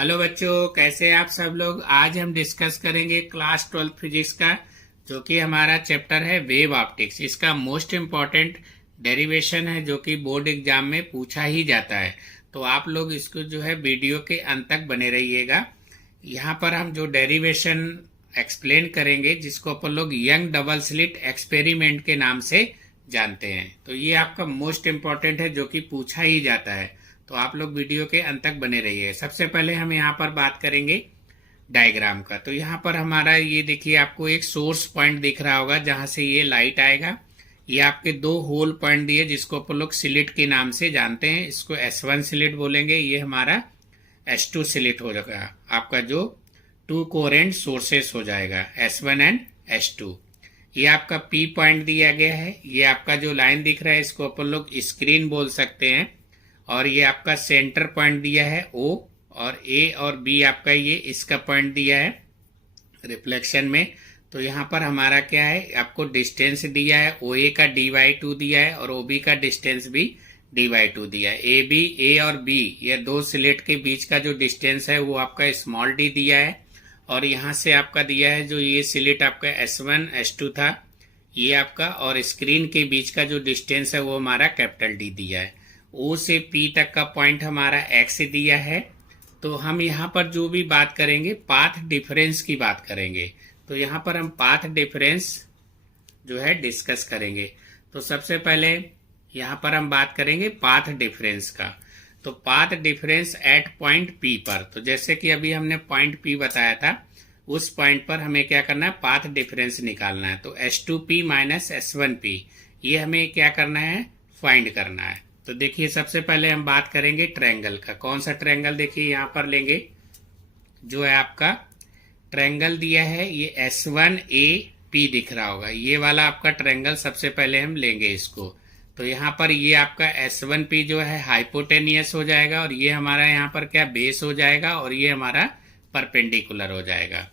Hello बच्चों, कैसे हैं आप सब लोग। आज हम डिस्कस करेंगे क्लास 12 फिजिक्स का, जो कि हमारा चैप्टर है वेव ऑप्टिक्स। इसका मोस्ट इम्पॉर्टेंट डेरिवेशन है जो कि बोर्ड एग्जाम में पूछा ही जाता है। तो आप लोग इसको जो है वीडियो के अंत तक बने रहिएगा। यहाँ पर हम जो डेरिवेशन एक्सप्लेन करेंगे, जिसको अपन लोग यंग डबल स्लिट एक्सपेरिमेंट के नाम से जानते हैं, तो ये आपका मोस्ट इम्पॉर्टेंट है जो कि पूछा ही जाता है। तो आप लोग वीडियो के अंत तक बने रहिए। सबसे पहले हम यहाँ पर बात करेंगे डायग्राम का। तो यहाँ पर हमारा ये देखिए, आपको एक सोर्स पॉइंट दिख रहा होगा जहां से ये लाइट आएगा। ये आपके दो होल पॉइंट दिए जिसको अपन लोग स्लिट के नाम से जानते हैं। इसको S1 स्लिट बोलेंगे, ये हमारा S2 स्लिट हो जाएगा। आपका जो टू कोरेंट सोर्सेस हो जाएगा S1 एंड S2। ये आपका P पॉइंट दिया गया है। ये आपका जो लाइन दिख रहा है इसको अपन लोग स्क्रीन बोल सकते हैं। और ये आपका सेंटर पॉइंट दिया है O, और A और B आपका ये इसका पॉइंट दिया है रिफ्लेक्शन में। तो यहाँ पर हमारा क्या है, आपको डिस्टेंस दिया है, OA का dy2 दिया है और OB का डिस्टेंस भी dy2 दिया है। A और B ये दो स्लिट के बीच का जो डिस्टेंस है वो आपका स्मॉल d दिया है। और यहाँ से आपका दिया है जो ये स्लिट आपका S1 S2 था, ये आपका और स्क्रीन के बीच का जो डिस्टेंस है वो हमारा कैपिटल D दिया है। O से P तक का पॉइंट हमारा X दिया है। तो हम यहाँ पर जो भी बात करेंगे पाथ डिफरेंस की बात करेंगे। तो यहाँ पर हम पाथ डिफरेंस जो है डिस्कस करेंगे। तो सबसे पहले यहाँ पर हम बात करेंगे पाथ डिफरेंस का। तो path difference at point P पर, तो जैसे कि अभी हमने पॉइंट P बताया था, उस पॉइंट पर हमें क्या करना है, पाथ डिफरेंस निकालना है। तो S2P माइनस S1P ये हमें क्या करना है, फाइंड करना है। तो देखिए सबसे पहले हम बात करेंगे ट्रायंगल का। कौन सा ट्रायंगल, देखिए यहाँ पर लेंगे जो है आपका ट्रायंगल दिया है, ये S1AP दिख रहा होगा, ये वाला आपका ट्रायंगल सबसे पहले हम लेंगे इसको। तो यहाँ पर ये आपका S1P जो है हाइपोटेनियस हो जाएगा, और ये हमारा यहाँ पर क्या बेस हो जाएगा, और ये हमारा परपेंडिकुलर हो जाएगा।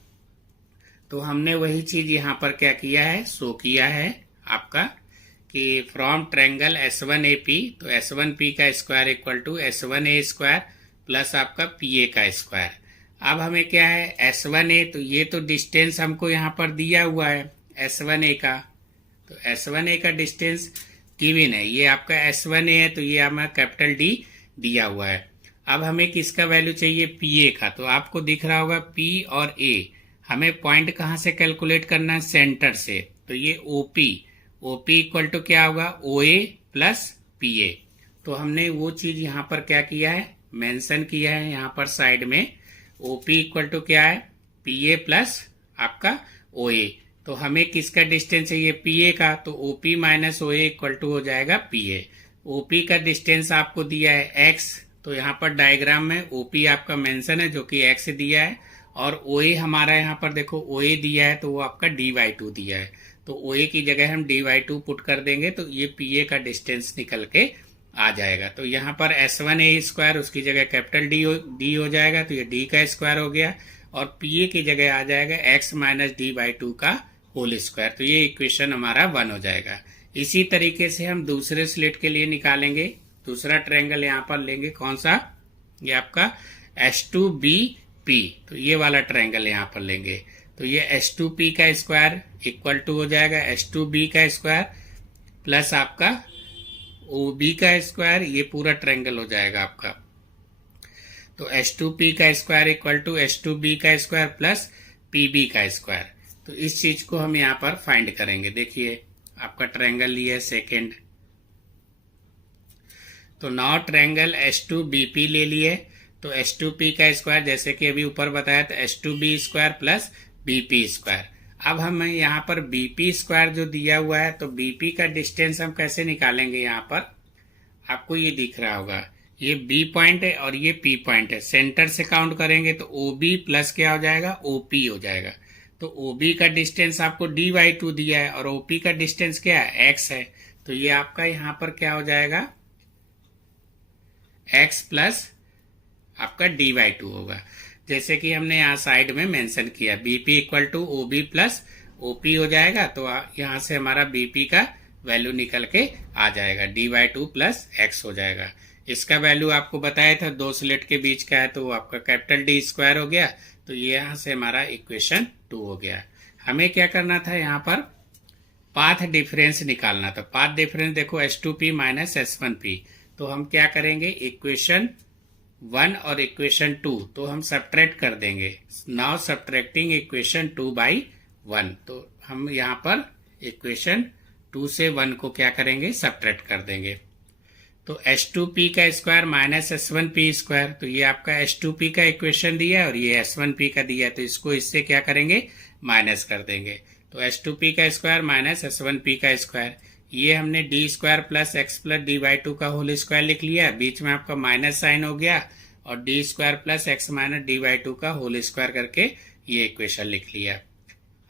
तो हमने वही चीज यहाँ पर क्या किया है, शो किया है आपका कि फ्रॉम ट्रायंगल S1AP, तो S1P का square equal to S1A square plus आपका PA का स्क्वायर। अब हमें क्या है S1A, तो ये तो डिस्टेंस हमको यहाँ पर दिया हुआ है S1A का। तो S1A का डिस्टेंस गिवन है, ये आपका S1A है, तो ये हमारा कैपिटल D दिया हुआ है। अब हमें किसका वैल्यू चाहिए, PA का। तो आपको दिख रहा होगा P और A, हमें पॉइंट कहाँ से कैलकुलेट करना है, सेंटर से। तो ये OP इक्वल टू क्या होगा, OA प्लस PA। तो हमने वो चीज यहाँ पर क्या किया है, मेंशन किया है यहाँ पर साइड में। OP इक्वल टू क्या है, PA प्लस आपका OA। तो हमें किसका डिस्टेंस चाहिए, PA का। तो OP minus OA equal to हो जाएगा PA। OP का डिस्टेंस आपको दिया है X, तो यहाँ पर डायग्राम में OP आपका मेंशन है जो कि X दिया है, और OA हमारा यहाँ पर देखो OA दिया है, तो वो आपका dy2 दिया है। तो OA की जगह हम dy2 पुट कर देंगे, तो ये PA का डिस्टेंस निकल के आ जाएगा। तो यहाँ पर S1A स्क्वायर उसकी जगह कैपिटल D हो जाएगा, तो ये D का स्क्वायर हो गया, और PA की जगह आ जाएगा X माइनस D/2 का होल स्क्वायर। तो ये इक्वेशन हमारा 1 हो जाएगा। इसी तरीके से हम दूसरे स्लिट के लिए निकालेंगे। दूसरा ट्रायंगल यहाँ पर लेंगे, कौन सा, ये आपका S2BP। तो ये वाला ट्रायंगल यहाँ पर लेंगे। तो ये S2P का स्क्वायर इक्वल टू हो जाएगा S2B का स्क्वायर प्लस आपका OB का स्क्वायर, ये पूरा ट्रायंगल हो जाएगा आपका। तो S2P का स्क्वायर इक्वल टू S2B का स्क्वायर प्लस PB का स्क्वायर। तो इस चीज को हम यहाँ पर फाइंड करेंगे। देखिए आपका ट्रायंगल लिया है सेकेंड। तो नाउ ट्रायंगल S2BP ले लिए। तो S2P का स्क्वायर जैसे कि अभी ऊपर बताया, तो S2B square plus BP square. अब हम यहाँ पर BP स्क्वायर जो दिया हुआ है, तो BP का डिस्टेंस हम कैसे निकालेंगे, यहाँ पर आपको ये दिख रहा होगा, ये B पॉइंट है और ये P पॉइंट है। सेंटर से काउंट करेंगे तो OB प्लस क्या हो जाएगा, OP हो जाएगा। तो OB का डिस्टेंस आपको dy2 दिया है, और OP का डिस्टेंस क्या है, X है। तो ये आपका यहाँ पर क्या हो जाएगा, X प्लस आपका dy2 होगा, जैसे कि हमने यहाँ साइड में मेंशन किया। BP equal to OB plus OP हो जाएगा। तो यहाँ से हमारा BP का वैल्यू निकल के आ जाएगा, dy2 प्लस X हो जाएगा। इसका वैल्यू आपको बताया था 2 स्लिट के बीच का है, तो वो आपका कैपिटल डी स्क्वायर हो गया। तो ये यहाँ से हमारा इक्वेशन 2 हो गया। हमें क्या करना था, यहाँ पर पाथ डिफरेंस निकालना था। पाथ डिफरेंस देखो H2P माइनस S1P, तो हम क्या करेंगे, इक्वेशन 1 और इक्वेशन 2 तो हम सब्ट्रैक्ट कर देंगे। नाउ सब्ट्रैक्टिंग इक्वेशन 2 बाई 1, तो हम यहाँ पर इक्वेशन 2 से 1 को क्या करेंगे, सब्ट्रैक्ट कर देंगे। तो H2P का स्क्वायर माइनस S1P स्क्वायर, तो ये आपका H2P का इक्वेशन दिया है और ये S1P का दिया है, तो इसको इससे क्या करेंगे, माइनस कर देंगे। तो H2P का स्क्वायर माइनस S1P का स्क्वायर, ये हमने D square plus x plus D by 2 का होल स्क्वायर लिख लिया, बीच में आपका माइनस साइन हो गया, और D square plus x minus D by 2 का होल स्क्वायर करके ये इक्वेशन लिख लिया।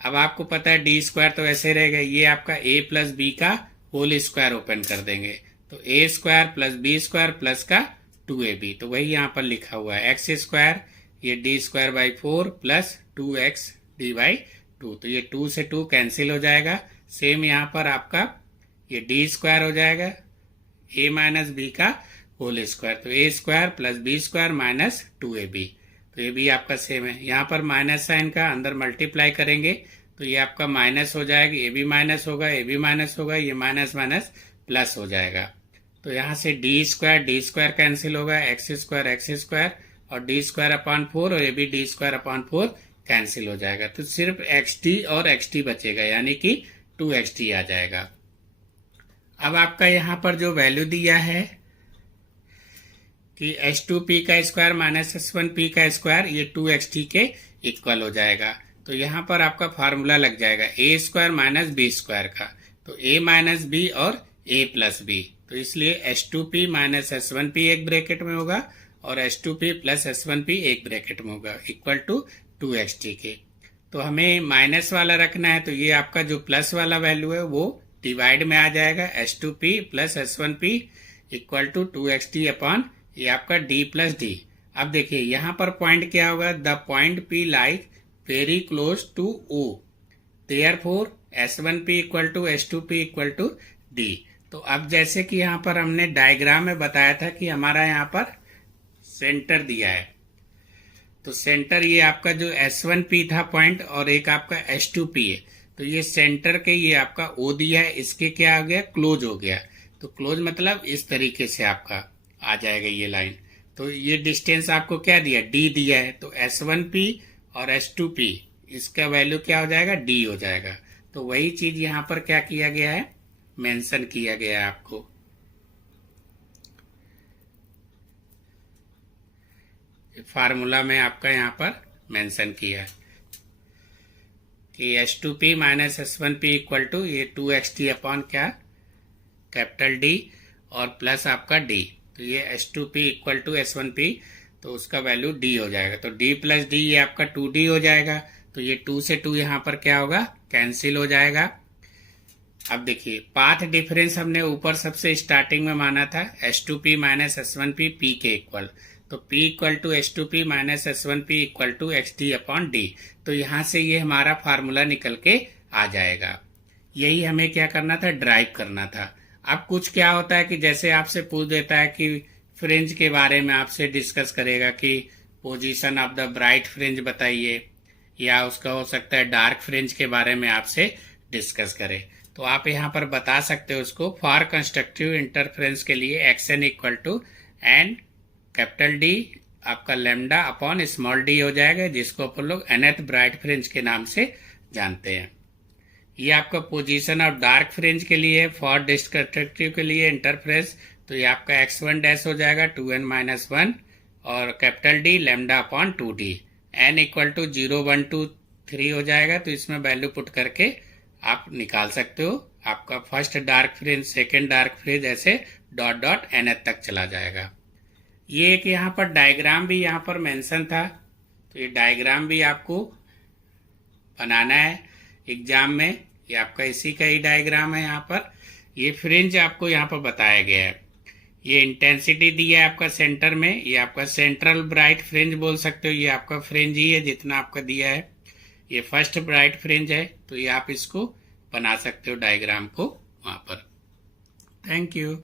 अब आपको पता है डी स्क्वायर तो ऐसे रहेगा, ये आपका a प्लस बी का होल स्क्वायर ओपन कर देंगे, तो a square plus b square plus का 2ab, तो वही यहाँ पर लिखा हुआ है एक्स स्क्वायर, ये d square by 4 plus 2x d by 2, तो ये 2 से 2 कैंसिल हो जाएगा। सेम यहाँ पर आपका ये डी स्क्वायर हो जाएगा a माइनस बी का होल स्क्वायर, तो a square plus b square minus 2ab, तो ये भी आपका सेम है। यहाँ पर माइनस साइन का अंदर मल्टीप्लाई करेंगे तो ये आपका माइनस हो जाएगा, ये भी माइनस होगा, ये भी माइनस होगा, ये माइनस माइनस प्लस हो जाएगा। तो यहाँ से डी स्क्वायर कैंसिल होगा, एक्स स्क्वायर और डी स्क्वायर अपॉन 4, और ये भी डी स्क्वायर अपॉन 4 कैंसिल हो जाएगा। तो सिर्फ xt और xt बचेगा, यानी कि 2xt आ जाएगा। अब आपका यहाँ पर जो वैल्यू दिया है कि H2P का स्क्वायर माइनस S1P का स्क्वायर, ये 2xt के इक्वल हो जाएगा। तो यहाँ पर आपका फार्मूला लग जाएगा a square minus b square का, तो a माइनस बी और a प्लस बी, तो इसलिए H2P माइनस S1P एक ब्रैकेट में होगा और H2P प्लस S1P एक ब्रैकेट में होगा, इक्वल टू 2xt के। तो हमें माइनस वाला रखना है, तो ये आपका जो प्लस वाला वैल्यू है वो डिवाइड में आ जाएगा, H2P plus S1P equal to 2xt upon ये आपका d प्लस डी। अब देखिए यहाँ पर पॉइंट क्या होगा, the point P like very close to O, therefore S1P equal to H2P equal to d। तो अब जैसे कि यहाँ पर हमने डायग्राम में बताया था कि हमारा यहाँ पर सेंटर दिया है, तो सेंटर ये आपका जो S1P था पॉइंट और एक आपका H2P है, तो ये सेंटर के ये आपका O दिया है, इसके क्या हो गया, क्लोज हो गया। तो क्लोज मतलब इस तरीके से आपका आ जाएगा ये लाइन। तो ये डिस्टेंस आपको क्या दिया, d दिया है, तो S1P और H2P इसका वैल्यू क्या हो जाएगा, d हो जाएगा। तो वही चीज यहाँ पर क्या किया गया है, मेंशन किया गया है आपको। फार्मूला में आपका यहाँ पर मेंशन किया है कि H2P minus S1P equal to ये 2xt अपॉन क्या, कैपिटल D और प्लस आपका D, तो ये H2P इक्वल टू S1P, तो उसका वैल्यू D हो जाएगा। तो D प्लस D ये आपका 2D हो जाएगा, तो ये 2 से 2 यहाँ पर क्या होगा, कैंसिल हो जाएगा। अब देखिए पाथ डिफरेंस हमने ऊपर सबसे स्टार्टिंग में माना था H2P माइनस S1P P के इक्वल, तो P equal to H2P minus S1P equal to XD upon D। तो यहाँ से ये हमारा फार्मूला निकल के आ जाएगा। यही हमें क्या करना था, ड्राइव करना था। अब कुछ क्या होता है कि जैसे आपसे पूछ देता है कि फ्रिंज के बारे में आपसे डिस्कस करेगा कि position of the bright fringe बताइए, या उसका हो सकता है डार्क फ्रिंज के बारे में आपसे डिस्कस करे, तो आप यहाँ पर बता सकते हो उसको। फॉर कंस्ट्रक्टिव इंटरफ्रेंस के लिए action equal to n capital d आपका लेमडा अपॉन स्मॉल डी हो जाएगा, जिसको अपन लोग nth ब्राइट फ्रिंज के नाम से जानते हैं। ये आपका पोजीशन ऑफ डार्क फ्रिंज के लिए, फॉर डिस्ट्रक्टिव के लिए इंटरफ्रेंस, तो ये आपका x1 डैश हो जाएगा 2n माइनस 1 और capital d lambda upon 2d, n equal to 0 1 2 3 हो जाएगा। तो इसमें वैल्यू पुट करके आप निकाल सकते हो आपका first dark fringe, second dark fringe, ऐसे डॉट डॉट nth तक चला जाएगा। ये एक यहाँ पर डायग्राम भी यहाँ पर मेंशन था, तो ये डायग्राम भी आपको बनाना है एग्जाम में। ये आपका इसी का ही डायग्राम है। यहाँ पर ये फ्रिंज आपको यहाँ पर बताया गया है। ये इंटेंसिटी दिया है आपका सेंटर में, ये आपका सेंट्रल ब्राइट फ्रिंज बोल सकते हो, ये आपका फ्रिंज ही है जितना आपका दिया है। ये फर्स्ट ब्राइट फ्रिंज है, तो ये आप इसको बना सकते हो डायग्राम को वहाँ पर। Thank you.